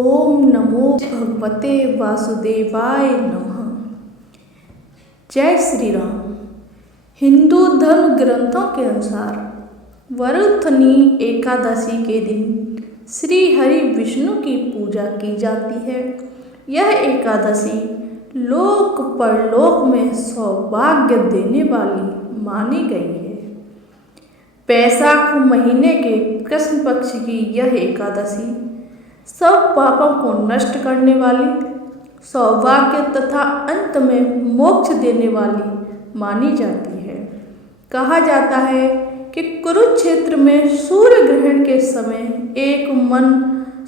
ओम नमो भगवते वासुदेवाय नमः। जय श्री राम। हिंदू धर्म ग्रंथों के अनुसार वरुथनी एकादशी के दिन श्री हरि विष्णु की पूजा की जाती है। यह एकादशी लोक परलोक में सौभाग्य देने वाली मानी गई है। वैशाख महीने के कृष्ण पक्ष की यह एकादशी सब पापों को नष्ट करने वाली, सौभाग्य तथा अंत में मोक्ष देने वाली मानी जाती है। कहा जाता है कि कुरुक्षेत्र में सूर्य ग्रहण के समय एक मन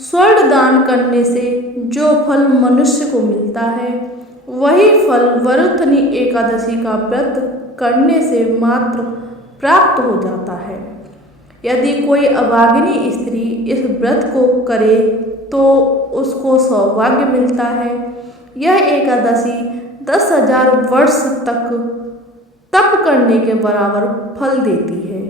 स्वर्ण दान करने से जो फल मनुष्य को मिलता है, वही फल वरुथनी एकादशी का व्रत करने से मात्र प्राप्त हो जाता है। यदि कोई अभागिनी स्त्री इस व्रत को करे तो उसको सौभाग्य मिलता है। यह एकादशी 10,000 वर्ष तक तप करने के बराबर फल देती है।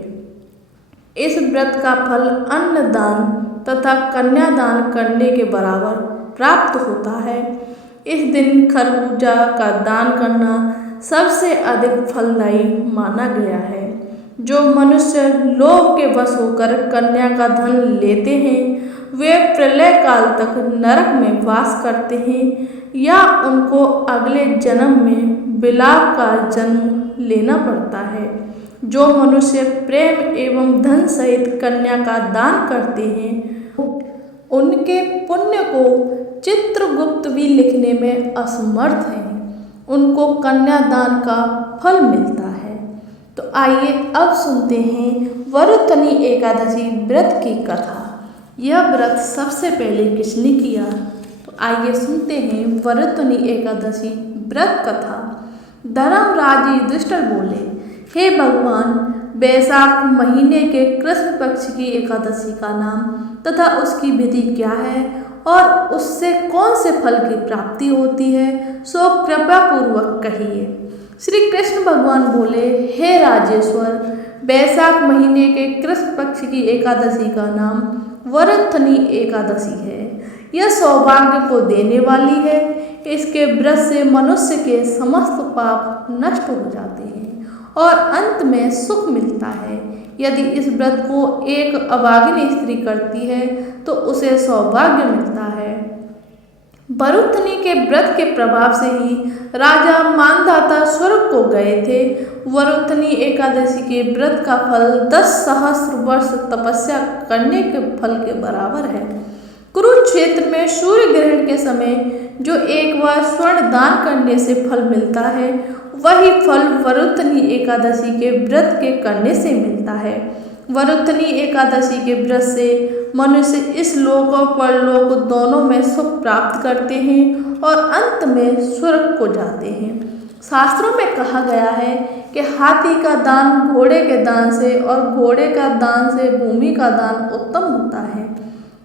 इस व्रत का फल अन्न दान तथा कन्यादान करने के बराबर प्राप्त होता है। इस दिन खरबूजा का दान करना सबसे अधिक फलदायी माना गया है। जो मनुष्य लोभ के वश होकर कन्या का धन लेते हैं, वे प्रलय काल तक नरक में वास करते हैं या उनको अगले जन्म में विलाप का जन्म लेना पड़ता है। जो मनुष्य प्रेम एवं धन सहित कन्या का दान करते हैं, उनके पुण्य को चित्रगुप्त भी लिखने में असमर्थ हैं। उनको कन्यादान का फल मिलता है। तो आइए अब सुनते हैं वरुथनी एकादशी व्रत की कथा। यह व्रत सबसे पहले किसने किया? तो आइए सुनते हैं वरुथनी एकादशी व्रत कथा। धर्मराज युधिष्ठिर बोले, हे भगवान, वैशाख महीने के कृष्ण पक्ष की एकादशी का नाम तथा उसकी विधि क्या है और उससे कौन से फल की प्राप्ति होती है, सो कृपा पूर्वक कहिए। श्री कृष्ण भगवान बोले, हे राजेश्वर, वैशाख महीने के कृष्ण पक्ष की एकादशी का नाम वरुथनी एकादशी है। यह सौभाग्य को देने वाली है। इसके व्रत से मनुष्य के समस्त पाप नष्ट हो जाते हैं और अंत में सुख मिलता है। यदि इस व्रत को एक अभागिनी स्त्री करती है तो उसे सौभाग्य मिलता है। वरुथनी के व्रत के प्रभाव से ही राजा मानधाता स्वर्ग को गए थे। वरुथनी एकादशी के व्रत का फल 10 सहस्त्र वर्ष तपस्या करने के फल के बराबर है। कुरुक्षेत्र में सूर्य ग्रहण के समय जो एक बार स्वर्ण दान करने से फल मिलता है, वही फल वरुथनी एकादशी के व्रत के करने से मिलता है। वरुथनी एकादशी के व्रत से मनुष्य इस लोक और परलोक दोनों में सुख प्राप्त करते हैं और अंत में स्वर्ग को जाते हैं। शास्त्रों में कहा गया है कि हाथी का दान घोड़े के दान से और घोड़े का दान से भूमि का दान उत्तम होता है।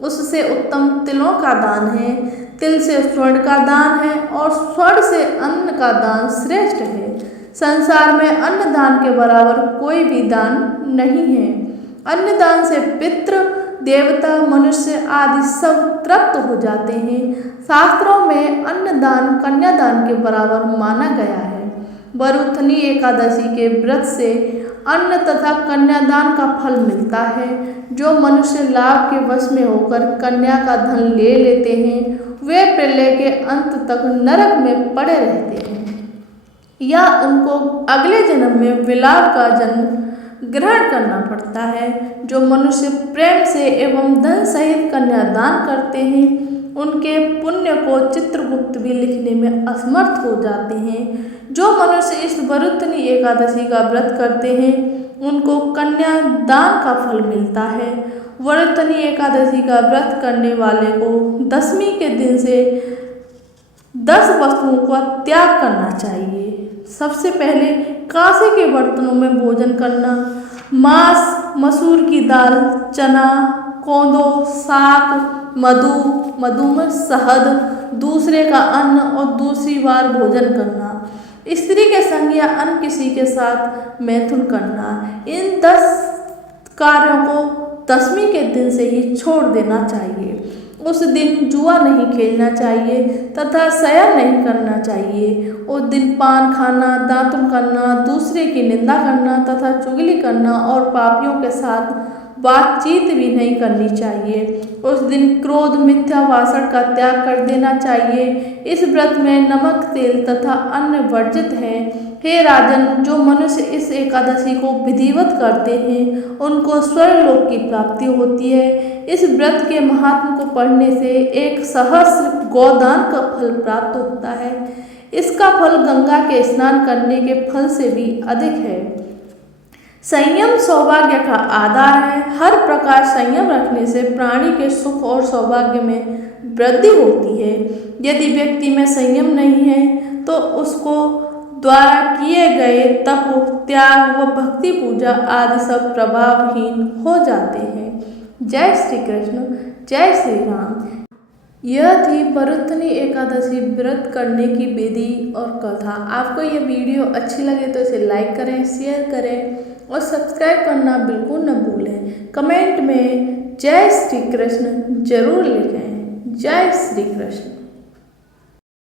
उससे उत्तम तिलों का दान है, तिल से स्वर्ण का दान है और स्वर्ण से अन्न का दान श्रेष्ठ है। संसार में अन्न दान के बराबर कोई भी दान नहीं है। अन्न दान से पितृ, देवता, मनुष्य आदि सब तृप्त हो जाते हैं। शास्त्रों में अन्नदान कन्यादान के बराबर माना गया है। वरुथनी एकादशी के व्रत से अन्न तथा कन्यादान का फल मिलता है। जो मनुष्य लाभ के वश में होकर कन्या का धन ले लेते हैं, वे प्रलय के अंत तक नरक में पड़े रहते हैं या उनको अगले जन्म में विलाप का जन्म ग्रहण करना पड़ता है। जो मनुष्य प्रेम से एवं धन सहित कन्यादान करते हैं, उनके पुण्य को चित्रगुप्त भी लिखने में असमर्थ हो जाते हैं। जो मनुष्य इस वरुथनी एकादशी का व्रत करते हैं, उनको कन्यादान का फल मिलता है। वरुथनी एकादशी का व्रत करने वाले को दशमी के दिन से 10 वस्तुओं का त्याग करना चाहिए। सबसे पहले कांसे के बर्तनों में भोजन करना, मांस, मसूर की दाल, चना, कोंदो, साग, मधु में शहद, दूसरे का अन्न और दूसरी बार भोजन करना, स्त्री के संग या अन्य किसी के साथ मैथुन करना। इन 10 कार्यों को दशमी के दिन से ही छोड़ देना चाहिए। उस दिन जुआ नहीं खेलना चाहिए तथा शयन नहीं करना चाहिए। उस दिन पान खाना, दातुन करना, दूसरे की निंदा करना तथा चुगली करना और पापियों के साथ बातचीत भी नहीं करनी चाहिए। उस दिन क्रोध, मिथ्या भाषण का त्याग कर देना चाहिए। इस व्रत में नमक, तेल तथा अन्न वर्जित है। हे राजन, जो मनुष्य इस एकादशी को विधिवत करते हैं उनको स्वर्गलोक की प्राप्ति होती है। इस व्रत के महात्म को पढ़ने से 1 सहस्र गोदान का फल प्राप्त होता है। इसका फल गंगा के स्नान करने के फल से भी अधिक है। संयम सौभाग्य का आधार है। हर प्रकार संयम रखने से प्राणी के सुख और सौभाग्य में वृद्धि होती है। यदि व्यक्ति में संयम नहीं है तो उसको द्वारा किए गए तप, त्याग व भक्ति पूजा आदि सब प्रभावहीन हो जाते हैं। जय श्री कृष्ण, जय श्री राम। यह थी वरुथनी एकादशी व्रत करने की विधि और कथा। आपको यह वीडियो अच्छी लगे तो इसे लाइक करें, शेयर करें और सब्सक्राइब करना बिल्कुल न भूलें। कमेंट में जय श्री कृष्ण जरूर लिखें। जय श्री कृष्ण।